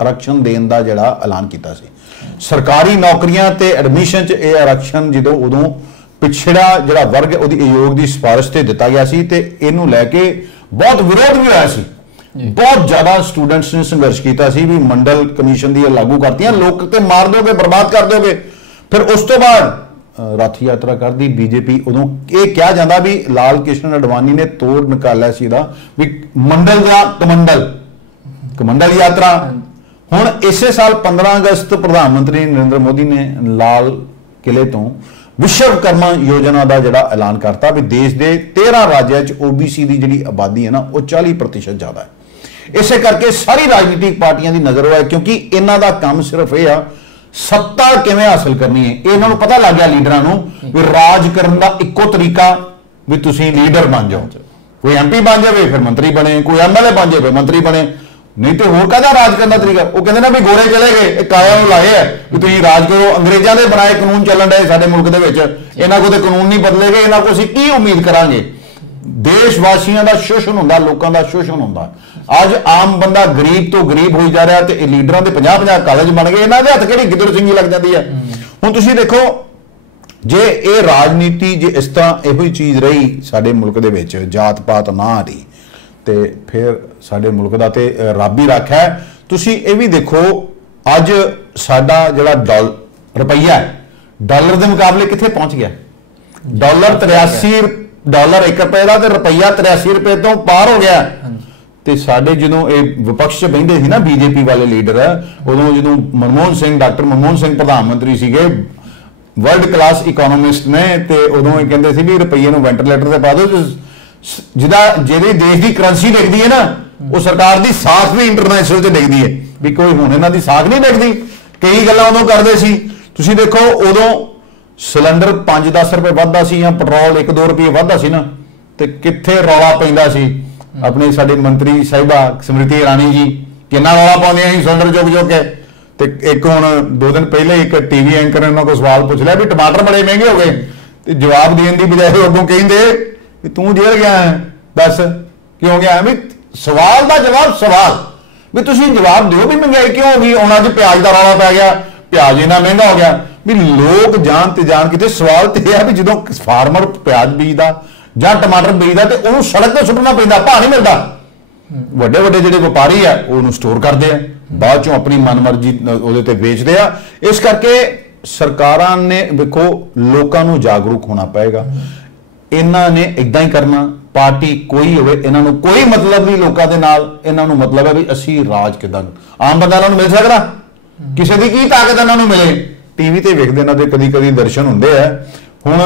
ਆਰਕਸ਼ਣ ਦੇਣ ਦਾ ਜਿਹੜਾ ਐਲਾਨ ਕੀਤਾ ਸੀ। ਸਰਕਾਰੀ ਨੌਕਰੀਆਂ ਤੇ ਐਡਮਿਸ਼ਨ 'ਚ ਇਹ ਆਰਕਸ਼ਣ ਜਦੋਂ ਉਦੋਂ ਪਿਛੜਾ ਜਿਹੜਾ ਵਰਗ ਉਹਦੀ ਆਯੋਗ ਦੀ ਸਿਫਾਰਿਸ਼ ਤੇ ਦਿੱਤਾ ਗਿਆ ਸੀ ਤੇ ਇਹਨੂੰ ਲੈ ਕੇ ਬਹੁਤ ਵਿਰੋਧ ਵੀ ਹੋਇਆ ਸੀ। ਬਹੁਤ ਜ਼ਿਆਦਾ ਸਟੂਡੈਂਟਸ ਨੇ ਸੰਘਰਸ਼ ਕੀਤਾ ਸੀ ਵੀ ਮੰਡਲ ਕਮਿਸ਼ਨ ਦੀ ਲਾਗੂ ਕਰਤੀਆਂ, ਲੋਕ ਤੇ ਮਾਰ ਦੋਗੇ, ਬਰਬਾਦ ਕਰ ਦੋਗੇ। ਫਿਰ ਉਸ ਤੋਂ ਬਾਅਦ ਰੱਥ ਯਾਤਰਾ ਕਰਦੀ ਬੀਜੇਪੀ। ਉਦੋਂ ਇਹ ਕਿਹਾ ਜਾਂਦਾ ਵੀ ਲਾਲ ਕ੍ਰਿਸ਼ਨ ਅਡਵਾਨੀ ਨੇ ਤੋੜ ਨਿਕਾਲਿਆ ਸੀ ਇਹਦਾ ਵੀ ਮੰਡਲ ਦਾ ਕਮੰਡਲ ਯਾਤਰਾ। ਹੁਣ ਇਸੇ ਸਾਲ 15 ਅਗਸਤ ਪ੍ਰਧਾਨ ਮੰਤਰੀ ਨਰਿੰਦਰ ਮੋਦੀ ਨੇ ਲਾਲ ਕਿਲੇ ਤੋਂ ਵਿਸ਼ਵਕਰਮਾ ਯੋਜਨਾ ਦਾ ਜਿਹੜਾ ਐਲਾਨ ਕਰਤਾ ਵੀ ਦੇਸ਼ ਦੇ 13 ਰਾਜਾਂ 'ਚ OBC ਦੀ ਜਿਹੜੀ ਆਬਾਦੀ ਹੈ ਨਾ ਉਹ 40% ਜ਼ਿਆਦਾ ਹੈ। ਇਸੇ ਕਰਕੇ ਸਾਰੀ ਰਾਜਨੀਤਿਕ ਪਾਰਟੀਆਂ ਦੀ ਨਜ਼ਰ ਉਹ ਹੈ, ਕਿਉਂਕਿ ਇਹਨਾਂ ਦਾ ਕੰਮ ਸਿਰਫ ਇਹ ਆ ਸੱਤਾ ਕਿਵੇਂ ਹਾਸਲ ਕਰਨੀ ਹੈ। ਇਹਨਾਂ ਨੂੰ ਪਤਾ ਲੱਗ ਗਿਆ ਲੀਡਰਾਂ ਨੂੰ ਵੀ ਰਾਜ ਕਰਨ ਦਾ ਇੱਕੋ ਤਰੀਕਾ ਵੀ ਤੁਸੀਂ ਲੀਡਰ ਬਣ ਜਾਓ, ਕੋਈ MP ਬਣ ਜਾਵੇ ਫਿਰ ਮੰਤਰੀ ਬਣੇ, ਕੋਈ MLA ਬਣ ਜਾਵੇ ਮੰਤਰੀ ਬਣੇ, ਨਹੀਂ ਤੇ ਹੋਰ ਕਾਹਦਾ ਰਾਜ ਕਰਨ ਦਾ ਤਰੀਕਾ। ਉਹ ਕਹਿੰਦੇ ਨਾ ਵੀ ਗੋਰੇ ਚਲੇ ਗਏ, ਇਹ ਕਾਇਆ ਨੂੰ ਲਾਏ ਆ ਵੀ ਤੁਸੀਂ ਰਾਜ ਕਰੋ, ਅੰਗਰੇਜ਼ਾਂ ਦੇ ਬਣਾਏ ਕਾਨੂੰਨ ਚੱਲਣ ਡਏ ਸਾਡੇ ਮੁਲਕ ਦੇ ਵਿੱਚ, ਇਹਨਾਂ ਕੋਲ ਤੇ ਕਾਨੂੰਨ ਨਹੀਂ ਬਦਲੇਗੇ, ਇਹਨਾਂ ਕੋਲ ਅਸੀਂ ਕੀ ਉਮੀਦ ਕਰਾਂਗੇ। ਦੇਸ਼ ਵਾਸੀਆਂ ਦਾ ਸ਼ੋਸ਼ਣ ਹੁੰਦਾ, ਲੋਕਾਂ ਦਾ ਸ਼ੋਸ਼ਣ ਹੁੰਦਾ। ਅੱਜ ਆਮ ਬੰਦਾ ਗਰੀਬ ਤੋਂ ਗਰੀਬ ਹੋਈ ਜਾ ਰਿਹਾ ਤੇ ਇਹ ਲੀਡਰਾਂ ਦੇ 50-50 ਕਾਲਜ ਬਣ ਗਏ, ਇਹਨਾਂ ਦੇ ਹੱਥ ਕਿਹੜੀ ਗਿੱਦੜ ਸਿੰਘੀ ਲੱਗ ਜਾਂਦੀ ਹੈ। ਹੁਣ ਤੁਸੀਂ ਦੇਖੋ, ਜੇ ਇਹ ਰਾਜਨੀਤੀ ਜੇ ਇਸ ਤਰ੍ਹਾਂ ਇਹੋ ਹੀ ਚੀਜ਼ ਰਹੀ ਸਾਡੇ ਮੁਲਕ ਦੇ ਵਿੱਚ, ਜਾਤ ਪਾਤ ਨਾ ਰਹੀ, ਤੇ ਫਿਰ ਸਾਡੇ ਮੁਲਕ ਦਾ ਤੇ ਰੱਬ ਹੀ ਰੱਖਾ ਹੈ। ਤੁਸੀਂ ਇਹ ਵੀ ਦੇਖੋ, ਅੱਜ ਸਾਡਾ ਜਿਹੜਾ ਰੁਪਈਆ ਡਾਲਰ ਦੇ ਮੁਕਾਬਲੇ ਕਿੱਥੇ ਪਹੁੰਚ ਗਿਆ। ਡਾਲਰ 83 ਡਾਲਰ 1 ਰੁਪਏ ਦਾ ਤੇ ਰੁਪਈਆ 83 ਰੁਪਏ ਤੋਂ ਪਾਰ ਹੋ ਗਿਆ। ਤੇ ਸਾਡੇ ਜਦੋਂ ਇਹ ਵਿਪਕਸ਼ 'ਚ ਬਹਿੰਦੇ ਸੀ ਨਾ ਬੀਜੇਪੀ ਵਾਲੇ ਲੀਡਰ, ਉਦੋਂ ਜਦੋਂ ਡਾਕਟਰ ਮਨਮੋਹਨ ਸਿੰਘ ਪ੍ਰਧਾਨ ਮੰਤਰੀ ਸੀਗੇ, ਵਰਲਡ ਕਲਾਸ ਇਕਨੋਮਿਸਟ ਨੇ, ਤੇ ਉਦੋਂ ਇਹ ਕਹਿੰਦੇ ਸੀ ਵੀ ਰੁਪਈਏ ਨੂੰ ਵੈਂਟੀਲੇਟਰ ਤੇ ਪਾ ਦਿਓ। ਜਿਹੜੀ ਦੇਸ਼ ਦੀ ਕਰੰਸੀ ਡਿੱਗਦੀ ਹੈ ਨਾ, ਉਹ ਸਰਕਾਰ ਦੀ ਸਾਖ ਵੀ ਇੰਟਰਨੈਸ਼ਨਲ 'ਚ ਡਿੱਗਦੀ ਹੈ ਵੀ ਕੋਈ ਹੁਣ ਇਹਨਾਂ ਦੀ ਸਾਖ ਨਹੀਂ ਡਿੱਗਦੀ। ਕਈ ਗੱਲਾਂ ਉਦੋਂ ਕਰਦੇ ਸੀ। ਤੁਸੀਂ ਦੇਖੋ, ਉਦੋਂ ਸਿਲੰਡਰ 5-10 ਰੁਪਏ ਵੱਧਦਾ ਸੀ ਜਾਂ ਪੈਟਰੋਲ 1-2 ਰੁਪਏ ਵੱਧਦਾ ਸੀ ਨਾ, ਤੇ ਕਿੱਥੇ ਰੌਲਾ ਪੈਂਦਾ ਸੀ। ਆਪਣੇ ਸਾਡੇ ਮੰਤਰੀ ਸਾਹਿਬਾ ਸਮ੍ਰਿਤੀ ਇਰਾਨੀ ਜੀ ਕਿੰਨਾ ਰੌਲਾ ਪਾਉਂਦੀਆਂ ਸੀ ਸਿਲੰਡਰ ਚੁੱਕ ਕੇ। ਤੇ ਇੱਕ ਹੁਣ 2 ਦਿਨ ਪਹਿਲੇ ਇੱਕ TV ਐਂਕਰ ਨੇ ਉਹਨਾਂ ਕੋਲ ਸਵਾਲ ਪੁੱਛ ਲਿਆ ਵੀ ਟਮਾਟਰ ਬੜੇ ਮਹਿੰਗੇ ਹੋ ਗਏ, ਤੇ ਜਵਾਬ ਦੇਣ ਦੀ ਬਜਾਏ ਅੱਗੋਂ ਕਹਿੰਦੇ ਵੀ ਤੂੰ ਜੇਲ੍ਹ ਗਿਆ ਹੈ, ਦੱਸ ਕਿਉਂ ਗਿਆ। ਵੀ ਸਵਾਲ ਦਾ ਜਵਾਬ ਸਵਾਲ ਵੀ ਤੁਸੀਂ ਜਵਾਬ ਦਿਓ ਵੀ ਮਹਿੰਗਾਈ ਕਿਉਂ ਹੋ ਗਈ। ਹੁਣ ਅੱਜ ਪਿਆਜ਼ ਦਾ ਰੌਲਾ ਪੈ ਗਿਆ, ਪਿਆਜ਼ ਇੰਨਾ ਮਹਿੰਗਾ ਹੋ ਗਿਆ ਵੀ ਲੋਕ ਜਾਣ ਤੇ ਜਾਣ ਕਿਤੇ। ਸਵਾਲ ਤੇ ਇਹ ਆ ਵੀ ਜਦੋਂ ਫਾਰਮਰ ਪਿਆਜ਼ ਬੀਜਦਾ ਜਾਂ ਟਮਾਟਰ ਬੀਜਦਾ ਤੇ ਉਹਨੂੰ ਸੜਕ ਤੇ ਸੁੱਟਣਾ ਪੈਂਦਾ, ਭਾਅ ਨਹੀਂ ਮਿਲਦਾ। ਵੱਡੇ ਵੱਡੇ ਜਿਹੜੇ ਵਪਾਰੀ ਆ ਉਹਨੂੰ ਸਟੋਰ ਕਰਦੇ ਆ, ਬਾਅਦ ਚੋਂ ਆਪਣੀ ਮਨਮਰਜ਼ੀ ਉਹਦੇ ਤੇ ਵੇਚਦੇ ਆ। ਇਸ ਕਰਕੇ ਸਰਕਾਰਾਂ ਨੇ ਵੇਖੋ ਲੋਕਾਂ ਨੂੰ ਜਾਗਰੂਕ ਹੋਣਾ ਪਏਗਾ। ਇਹਨਾਂ ਨੇ ਇਦਾਂ ਹੀ ਕਰਨਾ, ਪਾਰਟੀ ਕੋਈ ਹੋਵੇ ਇਹਨਾਂ ਨੂੰ ਕੋਈ ਮਤਲਬ ਨਹੀਂ ਲੋਕਾਂ ਦੇ ਨਾਲ। ਇਹਨਾਂ ਨੂੰ ਮਤਲਬ ਹੈ ਵੀ ਅਸੀਂ ਰਾਜ ਕਿੱਦਾਂ। ਆਮ ਬੰਦਾ ਇਹਨਾਂ ਨੂੰ ਮਿਲ ਸਕਦਾ, ਕਿਸੇ ਦੀ ਕੀ ਤਾਕਤ ਇਹਨਾਂ ਨੂੰ ਮਿਲੇ। TV ਤੇ ਵੇਖਦੇ ਇਹਨਾਂ ਦੇ ਕਦੀ ਦਰਸ਼ਨ ਹੁੰਦੇ ਆ। ਹੁਣ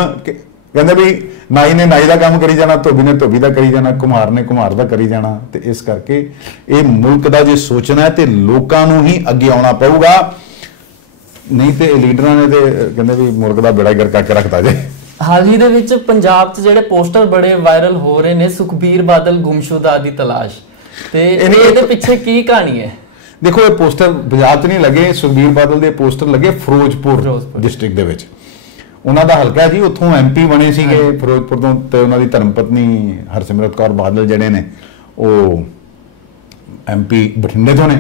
ਕਹਿੰਦੇ ਵੀ ਨਾਈ ਨੇ ਨਾਈ ਦਾ ਕੰਮ ਕਰੀ ਜਾਣਾ, ਧੋਬੀ ਨੇ ਧੋਬੀ ਦਾ ਕਰੀ ਜਾਣਾ, ਕੁਮਾਰ ਨੇ ਕੁਮਾਰ ਦਾ ਕਰੀ ਜਾਣਾ। ਤੇ ਇਸ ਕਰਕੇ ਇਹ ਮੁਲਕ ਦਾ ਜੇ ਸੋਚਣਾ ਹੈ ਤੇ ਲੋਕਾਂ ਨੂੰ ਹੀ ਅੱਗੇ ਆਉਣਾ ਪਊਗਾ, ਨਹੀਂ ਤੇ ਲੀਡਰਾਂ ਨੇ ਤੇ ਕਹਿੰਦੇ ਵੀ ਮੁਲਕ ਦਾ ਬੇੜਾ ਗਰਕ ਕਰਕੇ ਰੱਖਦਾ ਜੇ। ਹਾਲ ਹੀ ਦੇ ਵਿੱਚ ਪੰਜਾਬ 'ਚ ਜਿਹੜੇ ਪੋਸਟਰ ਬੜੇ ਵਾਇਰਲ ਹੋ ਰਹੇ ਨੇ, ਸੁਖਬੀਰ ਬਾਦਲ ਗੁੰਮਸ਼ੁਦਾ ਦੀ ਤਲਾਸ਼, ਤੇ ਇਹਦੇ ਪਿੱਛੇ ਕੀ ਕਹਾਣੀ ਹੈ। ਦੇਖੋ, ਇਹ ਪੋਸਟਰ ਪੰਜਾਬ 'ਚ ਨਹੀਂ ਲੱਗੇ, ਸੁਖਬੀਰ ਬਾਦਲ ਦੇ ਪੋਸਟਰ ਲੱਗੇ ਫਿਰੋਜ਼ਪੁਰ ਡਿਸਟ੍ਰਿਕਟ ਦੇ ਵਿੱਚ। ਉਹਨਾਂ ਦਾ ਹਲਕਾ ਜੀ, ਉੱਥੋਂ MP ਬਣੇ ਸੀਗੇ ਫਿਰੋਜ਼ਪੁਰ ਤੋਂ, ਤੇ ਉਹਨਾਂ ਦੀ ਧਰਮ ਪਤਨੀ ਹਰਸਿਮਰਤ ਕੌਰ ਬਾਦਲ ਜਿਹੜੇ ਨੇ ਉਹ MP ਬਠਿੰਡੇ ਤੋਂ ਨੇ।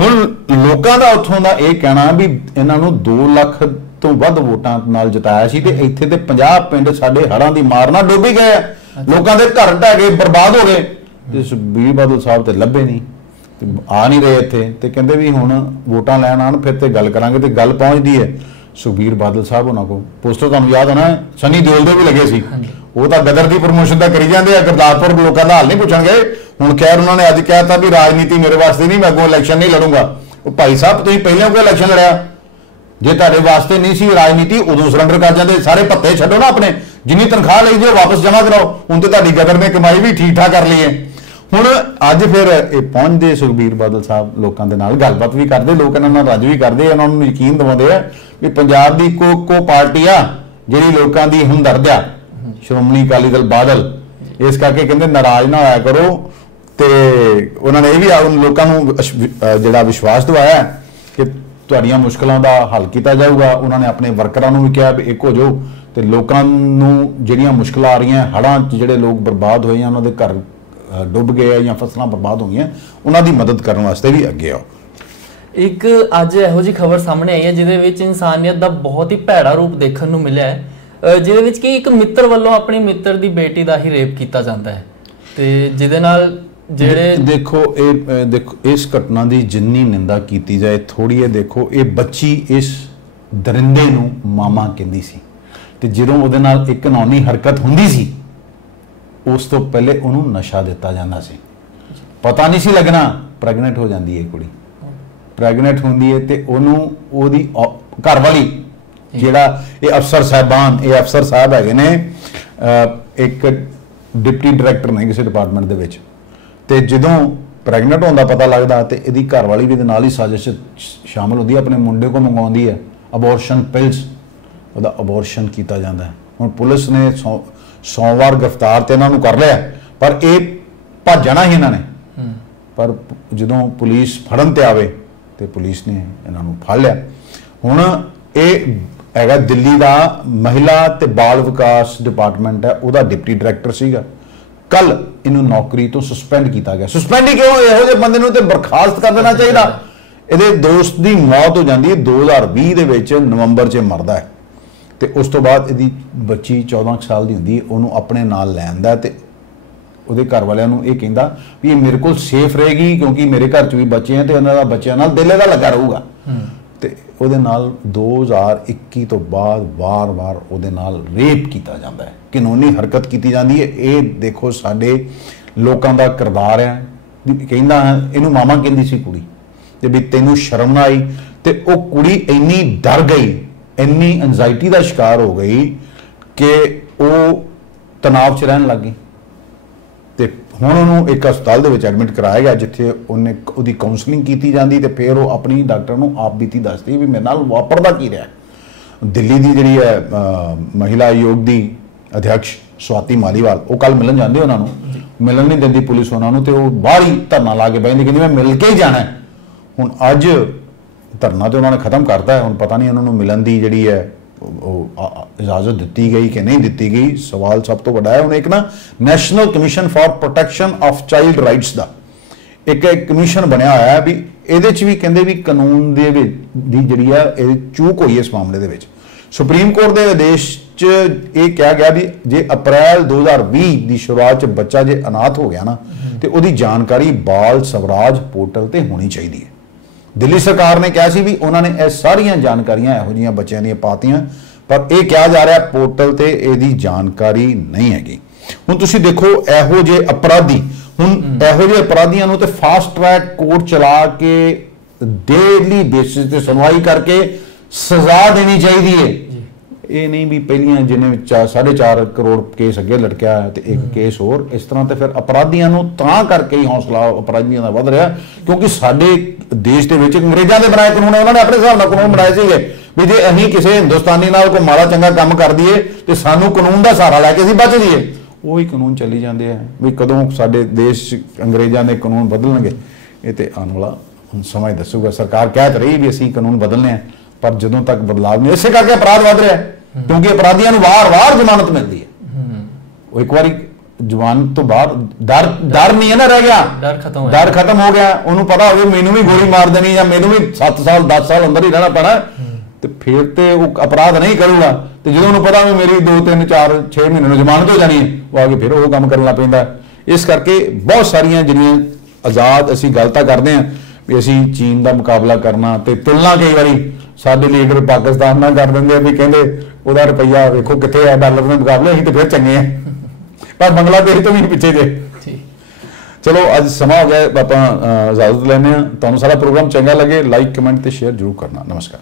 ਹੁਣ ਲੋਕਾਂ ਦਾ ਉੱਥੋਂ ਦਾ ਇਹ ਕਹਿਣਾ ਵੀ ਇਹਨਾਂ ਨੂੰ 2 ਲੱਖ ਤੋਂ ਵੱਧ ਵੋਟਾਂ ਨਾਲ ਜਿਤਾਇਆ ਸੀ, ਤੇ ਇੱਥੇ ਤੇ 50 ਪਿੰਡ ਸਾਡੇ ਹੜ੍ਹਾਂ ਦੀ ਮਾਰ ਨਾਲ ਡੁੱਬ ਗਏ ਆ, ਲੋਕਾਂ ਦੇ ਘਰ ਢਹਿ ਗਏ, ਬਰਬਾਦ ਹੋ ਗਏ। ਤੇ ਸੁਖਬੀਰ ਬਾਦਲ ਸਾਹਿਬ ਤੇ ਲੱਭੇ ਨਹੀਂ, ਤੇ ਆ ਨਹੀਂ ਰਹੇ ਇੱਥੇ। ਤੇ ਕਹਿੰਦੇ ਵੀ ਹੁਣ ਵੋਟਾਂ ਲੈਣ ਆਣ ਫਿਰ ਤੇ ਗੱਲ ਕਰਾਂਗੇ। ਤੇ ਗੱਲ ਪਹੁੰਚਦੀ ਹੈ ਸੁਖਬੀਰ ਬਾਦਲ ਸਾਹਿਬ ਉਹਨਾਂ ਕੋਲ। ਪੋਸਟਰ ਤੁਹਾਨੂੰ ਯਾਦ ਹੋਣਾ ਸਨੀ ਦਿਓਲ ਦੇ ਵੀ ਲੱਗੇ ਸੀ, ਉਹ ਤਾਂ ਗਦਰ ਦੀ ਪ੍ਰਮੋਸ਼ਨ ਤਾਂ ਕਰੀ ਜਾਂਦੇ ਆ, ਗੁਰਦਾਸਪੁਰ ਲੋਕਾਂ ਦਾ ਹਾਲ ਨਹੀਂ ਪੁੱਛਣਗੇ। ਹੁਣ ਖੈਰ ਉਹਨਾਂ ਨੇ ਅੱਜ ਕਹਿਤਾ ਵੀ ਰਾਜਨੀਤੀ ਮੇਰੇ ਵਾਸਤੇ ਨਹੀਂ, ਮੈਂ ਅੱਗੋਂ ਇਲੈਕਸ਼ਨ ਨਹੀਂ ਲੜੂੰਗਾ। ਉਹ ਭਾਈ ਸਾਹਿਬ ਤੁਸੀਂ ਪਹਿਲਾਂ ਕੋਈ ਇਲੈਕਸ਼ਨ ਲੜਿਆ, जे तुहाडे वास्ते नहीं सी राजनीति उदों सरेंडर कर जाते, सारे भत्ते छड्डो ना अपने, जिन्नी तनख्वाह लई जो वापस जमा कराओ, हुण ते तुहाडी गदर ने कमाई भी ठीक ठाक कर ली है। हुण अज फिर ये पहुंचते सुखबीर बादल साहब लोगों के नाल गलबात भी करते, लोग इन्हां नाल रज भी करते, इन्होंने यकीन दिवाते हैं भी पंजाब की को पार्टी आ जिहड़ी लोगों की हमदर्द आ, श्रोमणी अकाली दल बादल, इस करके कहते नाराज ना होया करो। तो उन्होंने ये भी लोगों को जिहड़ा विश्वास दिवाया कि तुहाड़ियां मुश्किलों का हल किया जाऊगा। उन्होंने अपने वर्करां नूं भी कहा भी एक हो जाओ, तो लोगों नूं जिहड़ियां मुश्किल आ रही हड़ां जिहड़े लोग बर्बाद होए, उन्होंने घर डुब गए या फसलां बर्बाद हो गई, उन्हों की मदद करने वास्ते भी अगे आओ। एक अज इहो जी खबर सामने आई है जिहदे विच इंसानियत का बहुत ही भैड़ा रूप देखने को मिला है, जिहदे विच कि एक मित्र वालों अपने मित्र की बेटी का ही रेप किया जाता है, तो जिहदे नाल ਜਿਹੜੇ देखो इस घटना की जिन्नी निंदा की जाए थोड़ी है। देखो ये बच्ची इस दरिंदे नूं मामा कहंदी सी, ते जदों उहदे नाल एक कानूनी हरकत हुंदी सी उस तो पहले उहनूं नशा दिता जांदा सी, पता नहीं सी लगना, प्रैगनेंट हो जाती है कुड़ी, प्रैगनेंट होंदी है ते उहनूं ओहदी घरवाली जिहड़ा ये अफसर साहबान, ये अफसर साहब हैगे ने एक डिप्टी डायरैक्टर ने किसी डिपार्टमेंट दे विच, तो जदों प्रैगनेंट होने का पता लगता तो यदी घरवाली भी नाल ही साजिश शामिल होती है, अपने मुंडे को मंगवाती है अबॉर्शन पिल्स, वह अबॉर्शन किया जाता है। हुण पुलिस ने सोमवार गिरफ्तार तो इन्हों कर लिया, पर यह भज जाना ही इन्होंने, पर जदों पुलिस फड़न ते आवे तो पुलिस ने इन्हों फड़ लिया। हुण ये हैगा दिल्ली का महिला ते बाल विकास डिपार्टमेंट है, वह डिप्टी डायरैक्टर सीगा, कल इन्हों नौकरी तो सुस्पेंड किया गया। सुस्पेंड ही क्यों, यहो जे बंदे नूं ते बर्खास्त कर देना चाहिए। ये दोस्त की मौत हो जाती है 2020 दे विच नवंबर च मरदा है, तो उस तो बाद यदी बच्ची 14 साल की होंदी, उन्होंने अपने नाल लैंदा ते उहदे घर वालियां नूं इह कहंदा भी ये मेरे को सेफ रहेगी क्योंकि मेरे घर च भी बच्चे हैं तो इन्हां दा बच्चों नाल दिल दा लगा रहूगा। तो उहदे नाल 2021 तो बाद वार वार उहदे नाल रेप किया जाता है, कानूनी हरकत की जाती है। ये देखो साडे लोगों का किरदार है, कहंदा इहनूं मामा कहंदी सी कुड़ी, ते भी तैनूं शर्म ना आई, तो वह कुड़ी इन्नी डर गई, इन्नी एंजाइटी का शिकार हो गई कि वो तनाव च रहन लग गई। तो हुण उहनूं एक हस्पताल दे विच एडमिट कराया गया जिथे उन्हें उहदी काउंसलिंग की जाती, तो फिर वो अपनी डॉक्टर नूं आप बीती दसदी भी मेरे नाल वापरदा की रहा। दिल्ली की जिहड़ी है महिला आयोग की अध्यक्ष स्वाति मालीवाल, वो कल मिलन जाते उन्होंने, मिलन नहीं देती पुलिस उन्होंने, तो वो बाहर ही धरना ला के बहती, कहती मैं मिल के ही जाना है। हुण अज धरना तो उन्होंने खत्म करता है, हुण पता नहीं उन्होंने मिलन की जिहड़ी है इजाजत दी गई कि नहीं दी गई। सवाल सब तो बड़ा है। हुण एक ना national commission for protection of child rights का एक कमीशन बनया होया है, भी ये भी कहते भी कानून दी जिहड़ी है चूक हुई इस मामले दे विच। सुप्रीम कोर्ट के आदेश ये कहा गया भी जे अप्रैल 2020 की शुरुआत बच्चा जे अनाथ हो गया ना, तो उसकी जानकारी बाल स्वराज पोर्टल पर होनी चाहिए। दिल्ली सरकार ने कहा सी भी उन्होंने यह सारिया जानकारियां इहो जिहियां बच्चों दी पातियां, पर यह कहा जा रहा पोर्टल ते इहदी जानकारी नहीं हैगी। हुण तुसीं देखो इहो जे अपराधी, हुण इहो जे अपराधियों नूं ते फास्ट ट्रैक कोर्ट चला के डेली बेसिस ते सुनवाई करके सजा देनी चाहिए। ये नहीं भी पहलियां जिन्हें 4.5 करोड़ केस अगे लटकिया है तो एक केस होर, इस तरह तो फिर अपराधियों नूं तां करके ही हौसला अपराधियों का वध रहा, क्योंकि साडे देश के विच अंग्रेज़ों के बनाए कानून है, उन्होंने अपने हिसाब नाल कानून बनाए सीगे भी जे असीं किसी हिंदुस्तानी नाल कोई माड़ा चंगा काम कर दईए तो सानूं कानून का सहारा लैके असीं बच जाइए। वही कानून चली जाते हैं भी कदों साडे देश अंग्रेज़ों के कानून बदलणगे, ये तो आने वाला समय दसूगा। सरकार कह तो रही भी असीं कानून बदलने हैं, पर जदों तक बदलाव नहीं, इसे करके अपराध वध रहा है क्योंकि अपराधियों को वार वार जमानत मिलती है। वो एक बार जमानत तो बाहर डर नहीं है ना रह गया, डर खत्म हो गया। उन्होंने पता हो मैनू भी गोली मार देनी या मैनू भी 7 साल 10 साल अंदर ही रहना पैना, तो फिर तो वो अपराध नहीं करूगा। तो जो उन्होंने पता भी मेरी 2 3 4 6 महीने जमानत हो जानी है, वो आगे फिर वो काम करना लग पैंदा। इस करके बहुत सारिया जिहड़ियां आज़ाद असीं गलतां करते हैं भी असीं चीन का मुकाबला करना, तो तुलना कई बारी साडे लीडर पाकिस्तान नाल कर देंगे भी कहते ਉਹਦਾ रुपया वेखो कितने है डॉलर के मुकाबले, असीं तो फिर चंगे हैं, पर बांग्लादेश तो भी पिछे जे। चलो अज समा हो गया, आप इजाजत लैने। तुहानूं सारा प्रोग्राम चंगा लगे लाइक कमेंट ते शेयर जरूर करना। नमस्कार।